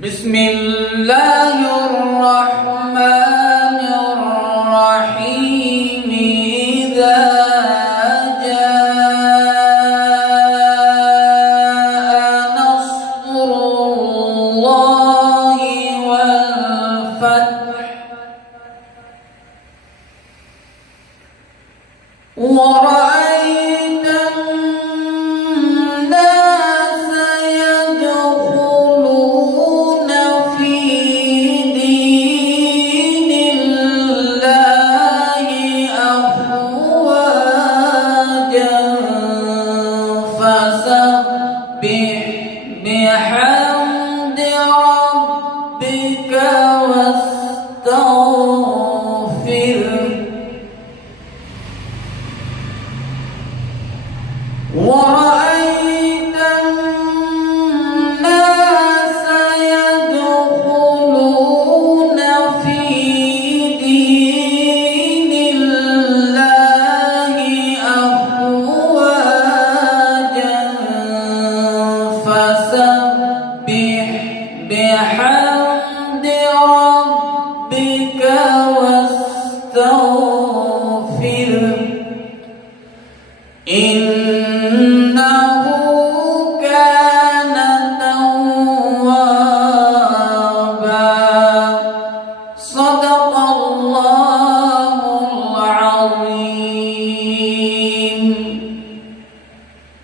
بسم الله الرحمن الرحيم إذا جاء نصر الله والفتح ورأيت الناس يدخلون في دين الله أفواجا فسبح بحمد ربك واستغفره